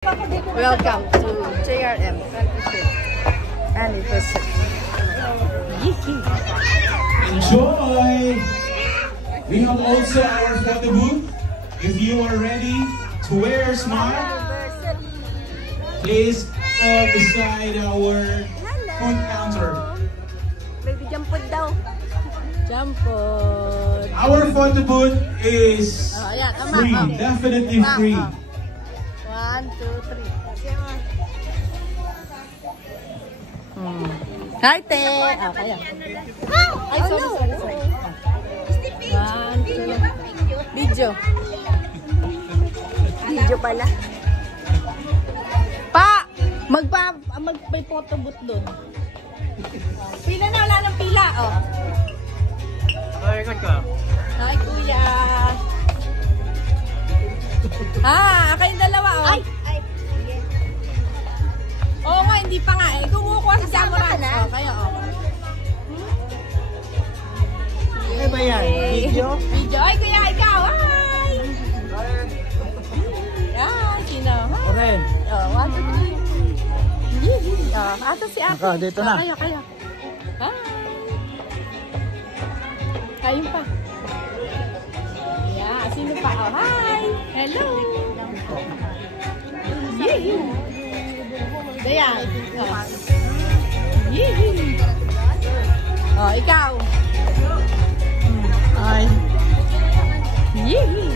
Welcome to JRM 25th anniversary. Enjoy! We have also our photo booth. If you are ready to wear a smile, please beside our food counter. Baby jampod daw. Jampod. Our photo booth is free, definitely free. 1, 2, 3. Hi, Te! Kaya. Ay, sorry. 1, 2. Video. Video pala. Pa! May photo booth dun. Pila na, wala ng pila. Oh. Ay, ikot ka. Hi, Kuya. Kayong dalawa, oh. Ay, sige. Oo nga, hindi pa nga eh. Kumukuha si Kasama Jamoran. ka na? Oh, kaya, oh. Ano ba yan? Video? Video. Ay, Kuya, ikaw. Hi! Sino? Oren. Oh, 1, 2, 3. Asa si Ate. Dito na. Kaya. Hi! Ayun pa. Yeah, sino pa? Oh, hi! Hello! Yee! Dayan. Oh. Yee! Oh, ikaw. Hi. Yee!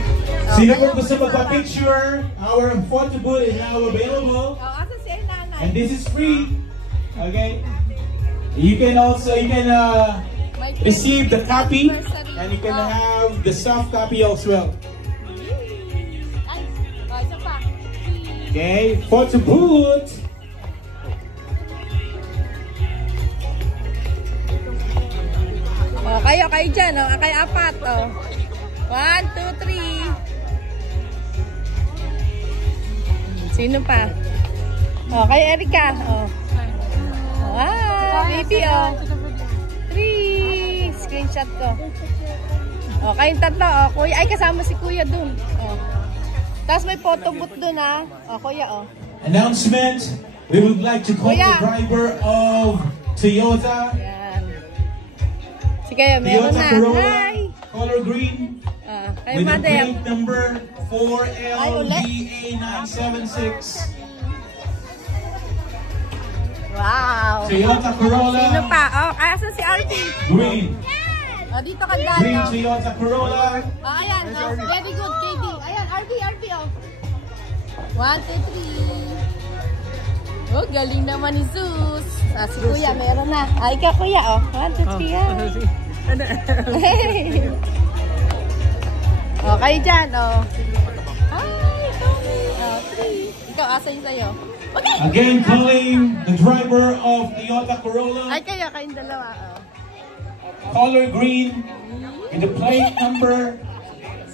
Sino po gusto magpa-picture? Our photo booth is now available. Oh, asa si Nanay? And this is free. Okay? You can receive the copy, and you can have the soft copy as well. Ay, isa pa. Okay, photo booth. Oh, kayo dyan, oh. Kayo apat, oh. 1, 2, 3. Sino pa? Oh, kayo Erika, oh. Baby, oh. 3. Screenshot ko. Oh, kayong tatlo, oh. Kuya, ay kasama si Kuya dun. Oh. Tapos may photo booth dun, ha. Oh, Kuya, oh. Announcement. We would like to call the driver of Toyota. Yan. Si kayo, meron Toyota na. Corolla, Hi! color green, Kayo, with the mother. plate number 4LVA976. Wow! Toyota Corolla. Sino pa? Oh, asan si RP? Green. Oh, dito ka Green daan, oh. Toyota Corolla. Oh, ayan. Oh, very good, KD. Ayan, RP, oh. 1, 2, 3. Oh, galing naman ni Zeus. Si Kuya, meron na. Ikaw, Kuya, oh. 1, 2, 3, yan. Oh, kayo dyan, oh. Hi, Tommy. Oh, 3. Ikaw, asan yung sa'yo? Okay. Again, calling the driver of Toyota Corolla. Ay, kayong dalawa, oh. Color green, with the plate number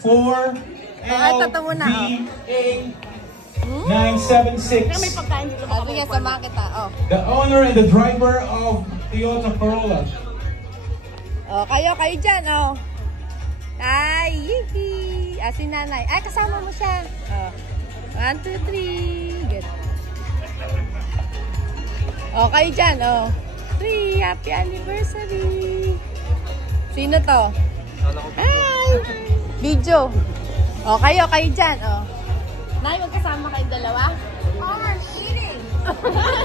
4LVA976. May pagkain dito. Sige, sama kita, oh. The owner and the driver of Toyota Corolla. Oh, kayo dyan, oh. Ay, yihi. Si Nanay. Ay, kasama mo siya. Oh. 1, 2, 3. Good. Oh, kayo dyan, oh. 3. Happy anniversary. Sino to? Hi! Video. Oh, kayo dyan, oh. Nay, magkasama kayo dalawa? Oh, I'm eating.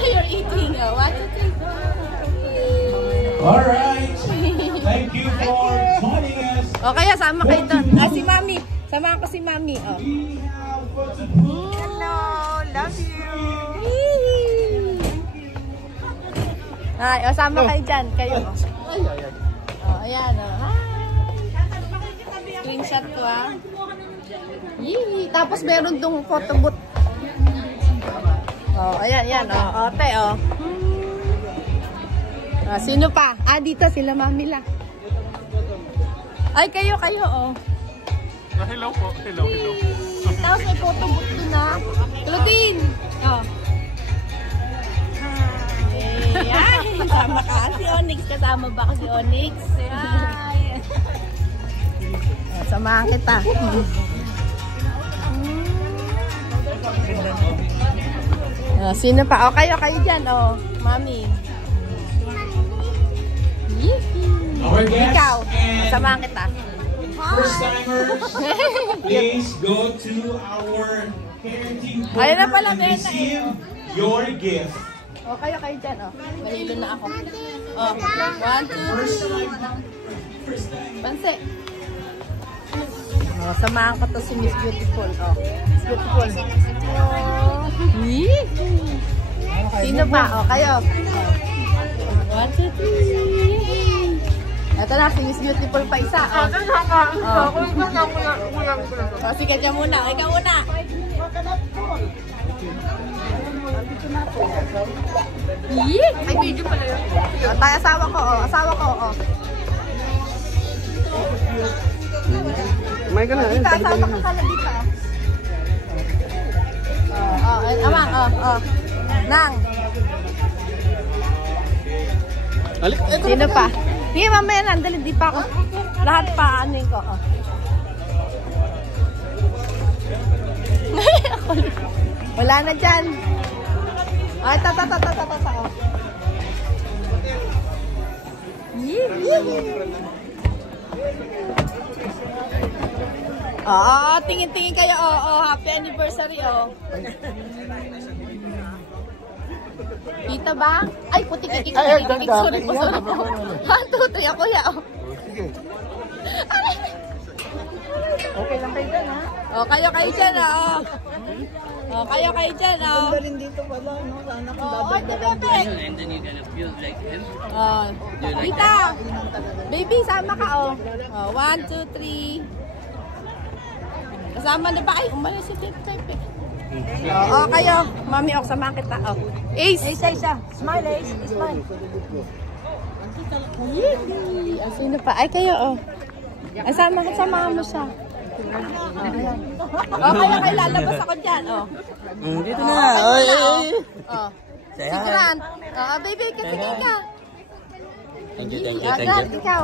You're eating. Oh, 1, 2, 3. Alright. Thank you for joining us. O kaya sama kayo doon. Si Mami. Samahan ko si Mami. O. We have photo Hello, love you. Ay, o sama kayo dyan. Kayo. O, ayan. O. Hi. Screenshot ko, ha. Yee. Tapos meron dong photo booth. O, ayan. O, ote, o. Sino pa? Dito sila Mami la. Ay, kayo, oh. Hello po. Hello. Tapos may photo booth doon, ha. Claudine! Oh. Ay, sama ka. Si Onyx, kasama ba ako si Onyx? Ay. Samahan kita. Sino pa? O, kayo dyan. O, mami. Our guests Ikaw. and Samahan kita. first timers, please go to our parenting Ayun na corner pala, and Bena. receive your gift. O, kayo dyan. O, mahilo na ako. O, 1, 2, First time. Panse. O, samahan ko to si Miss Beautiful. O, Miss Beautiful. Sino pa? O, kayo. 1, 2, 3. Ito na, si Miss Beautiful pa isa. O, sige, dyan muna. Ikaw muna. Ay, video pala yun. O, tayo, asawa ko. O, asawa ko. O. May ka na. Dito, asawa ko kala dito. Amang, Nang. Sino pa? Hindi, mamaya nandali, di pa ako. Lahat pa, anin ko. Wala na dyan. Ay, tata. Tingin-tingin kayo. Happy anniversary. Kita ba? Ay, putik-tik. Sorry po. Tutay ako ya. Okay lang kayo dyan, ha? Kayo dyan, kayo dyan, Galing dito pala, no? Sana kung bebek. And then you gonna feel like him. Tita, baby, sama ka, 1, 2, 3. Kasama na ba? Ay, umalis si Pepe. Kayo. Mami, sama kita. Ace. Smile, Ace. Smile. Sino pa? Ay, kayo, Sama mo siya. Kayo, lalabas ako dyan, Dito na. Si Grant. Baby, kasi ka. Thank you. Grant, ikaw.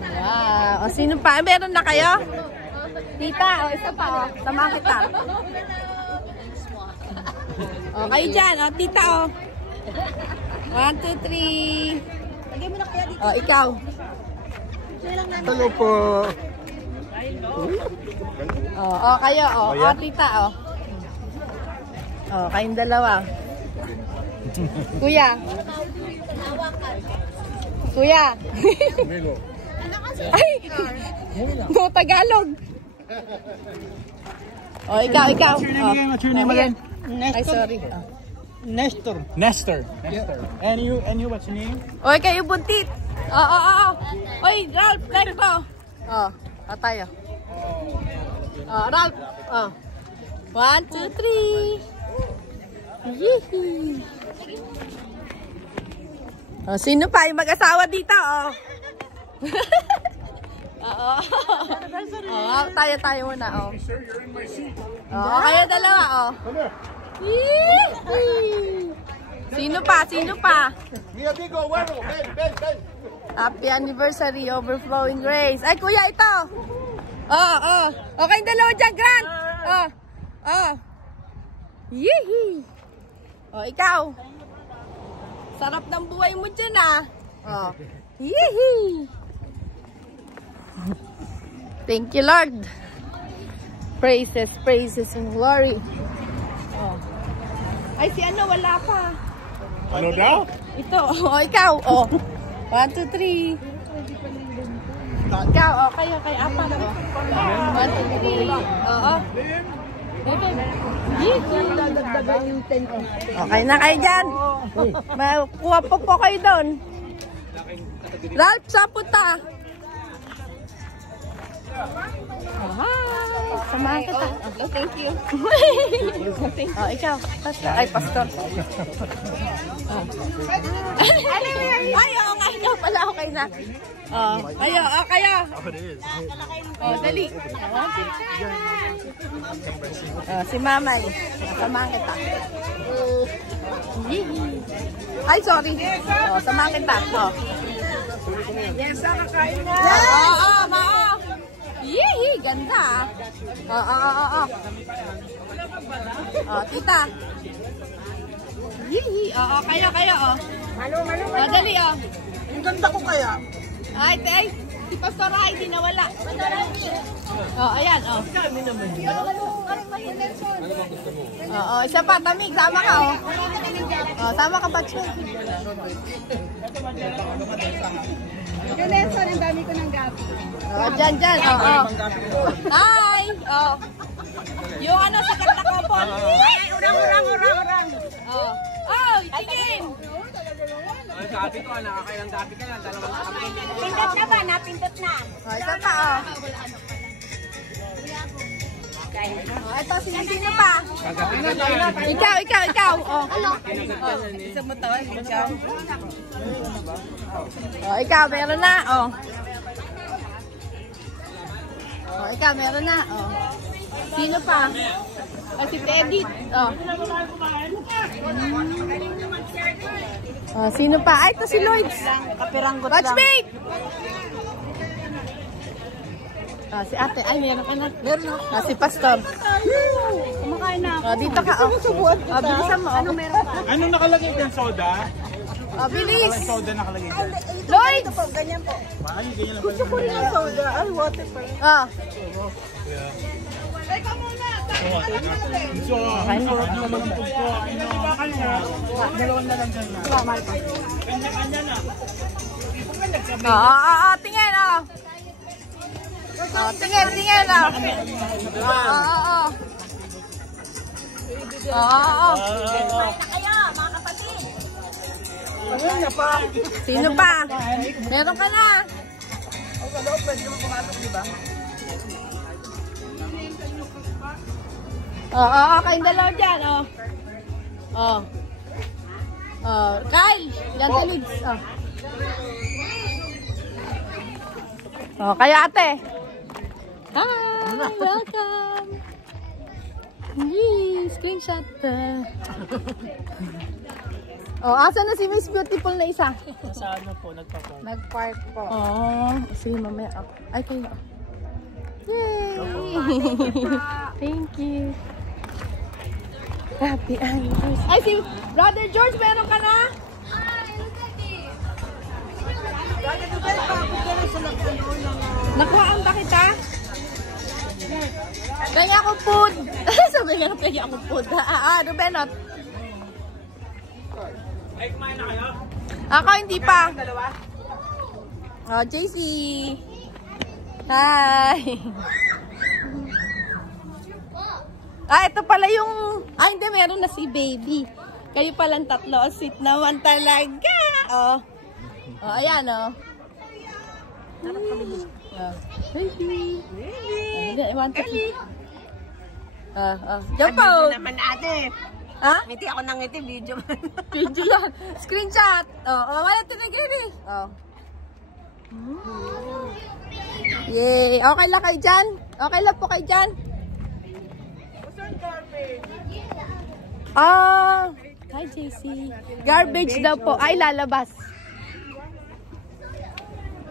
Wow. Sino pa? Meron na kayo? Tita, isa pa, sama kita. Kayo dyan, tita, 1, 2, 3. Ikaw. Hello po. Kayo, tita, kayong dalawa. Kuya. Ay! No, Tagalog. Ikaw. What's your name again? Ay, sorry. Nestor. And you, what's your name? Kayo buntit. Oy, Ralph, like ko. Tayo. Ralph. 1, 2, 3. Yee. Sino pa yung mag-asawa dito, tayo muna, kayo dalawa, Sino pa? Happy anniversary, Overflowing Grace. Ay, kuya, ito. Kayong dalawa dyan, Grant. Yee. Ikaw. Sarap ng buhay mo dyan, Yee. Thank you, Lord. Praises and glory. Ay, si wala pa. Ano daw? Ito, ikaw, 1, 2, 3. Ikaw, kayo, apat, 1, 2, 3. Okay na kayo dyan. Kuha po kayo doon. Ralph, sa punta. Hi! Samahan kita. Thank you. Ikaw. Pastor. Ay, pastor. Ay, nga. Ikaw pala. Okay na. Kayo. Dali. Si Mamay. Samahan kita. Ay, sorry. Samahan kita. Yes, kakain na. Yee, ganda. Oh, tita. Hihi. Oo, kayo, oh. Malo. Dali, oh. Ang ganda ko kaya. Ay, si Pastor Ay, di nawala. Oh, ayan, oh. Oo, isa pa, Tamig, sama ka, oh. Oh, sama ka, Batchmate. Nelson, ang dami ko ng gabi. Oh, dyan, oo. Hi! Oh. Yung ano, sikat na kopon. Ay, urang. Oh. Oh, tingin! Gabi ko, nakakailang gabi ka lang. Dalawang kami. Pindot na ba? Napindot na. Oh, isa pa, oh. Oh, ito, sino pa? Ikaw. Oh. Isa mo to, ikaw. Oh, ikaw, meron na, oh. Oh, ikaw, meron na, oh. Sino pa? Oh, si Teddy, oh. Oh, sino pa? Ay, ito si Lloyd. Kapiranggot lang. Watchmate! Ah, si ate. Ay, meron ka na. Meron na. Ah, si Pastor. Kumakain na ako. Oh, dito ka, oh. Oh, bilisan mo. Ano meron pa? Anong nakalagay dyan, soda? Oh, bilis. Soda nakalagay dyan. Lloyd! Ito po, ganyan po. Mahal, ganyan lang Gusto ko rin ang soda. Ay, water pa. Oh. So, ang sarap naman ang puso. Dalawang na lang dyan na. Kanya-kanya na. Tingin, oh. Oh, tingin, oh. Oh. Kayo, mga kapatid. Ayun na pa. Sino pa? Meron ka na. Kayong dalawa dyan, oh. Kyle, yan sa lids, oh. Oh, kayo ate. Hi, welcome. Yee, screenshot. Oh, asa na si Miss Beautiful na isa? Sa ano po, nagpa-park. Nag-park po. Oh, sige mamaya ako. Ay, kayo. Yay! Thank you. Happy anniversary. Ay, si Brother George, meron ka na? Nakuhaan ba kita? Kaya ako food. Sabi nga, kaya ako food. Ano, Benot? Ay, kumain na kayo? Ako hindi pa. Oh, JC. Hi. Ito pala yung... hindi, meron na si baby. Kayo palang tatlo. Sweet naman talaga. Oh. Oh, ayan, oh. Baby. I want to see. Diyan po. Naman ate. Ha? Ngiti ako ng ngiti, video. Video yan. Screenshot. Wala tinagin eh. Yay. Okay lang kayo dyan? Okay lang po kayo dyan? Hi JC. Garbage daw po. Ay, lalabas.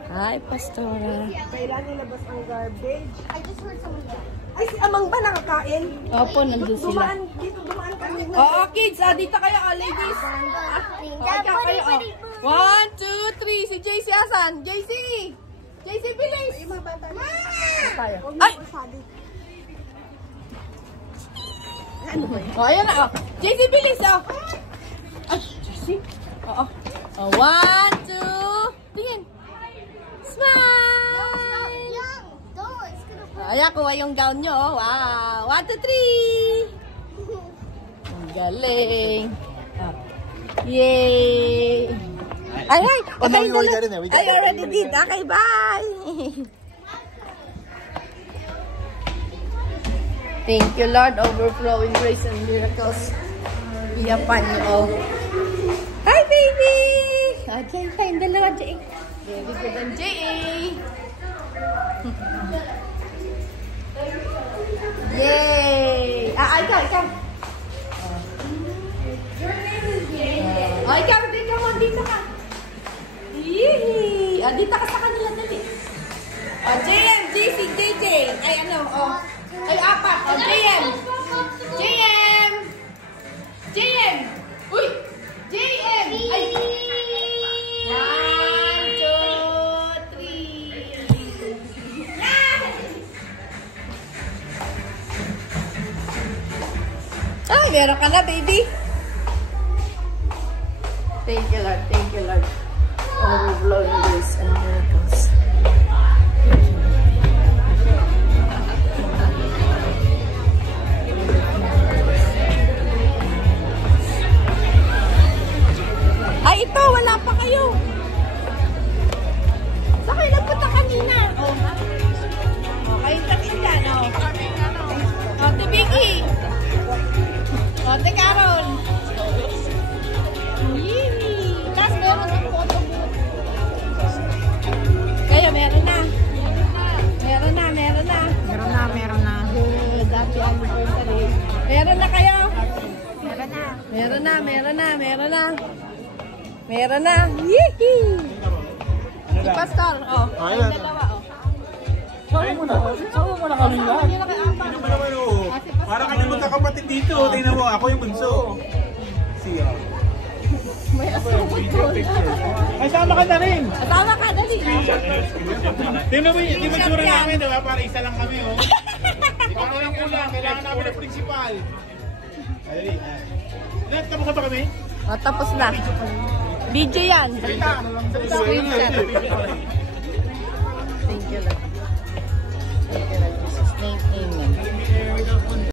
Hi, Pastora. Kailan nilabas ang garbage? I just heard someone say. Ay, si Amang ba nakakain? Opo, nandun sila. Dumaan kami. Oo, kids. Dito kayo, ladies. Ikaw kayo, 1, 2, 3. Si JC asan? JC! JC, bilis! Ay, mga bata na. Ay! Ayan na, JC, bilis, Ay, JC. Oo. 1, 2, tingin. Smile! Ayan, kuha yung gown nyo. Wow! 1, 2, 3! Ang galing. Yay! Ay, ay! I already did. Okay, bye! Thank you, Lord. Overflowing grace and miracles. Iyapan niyo all. Hi, baby! Okay, tayong dalawa, Jay. Very good ang Jay. Yay! Ikaw. Ikaw, dito ka. Yee! Dito ka sa kanila, dali. JM, JC, JJ. Ay, ano, ay, apat. JM. JM. Ah, meron ka na, baby. Thank you, Lord. Thank you, Lord. Overflowing grace and miracles. Ay, ito. Wala pa kayo. Saan kayo nagpunta kanina? Oh, ha? Oh, kayong tatlo dyan, oh. Oh, te Vicky. Oh, te Carol. Yee! Tapos meron ng photo booth. Kayo, meron na. Meron na, meron na. Meron na, meron na. Good, happy anniversary. Meron na kayo? Meron na. Meron na, meron na, meron na. Meron na. Yee! Si Pastor, oh. Kayong dalawa, oh. Sama mo na kami lahat. Yun na kay Ampa. Ano naman oh? Para kami magkakapatid dito. Tingnan mo, ako yung bunso. Siya. May asukot ko. Ay, sama ka na rin. Tama ka, dali. Tingnan mo, di ba tsura namin, di ba? Para isa lang kami, oh. Para lang kulang, kailangan namin ng principal. Dali, tapos na ba kami? Oh, tapos na. Video yan. Screenshot. Thank you, Lord. Thank you, Lord. In Jesus' name, amen.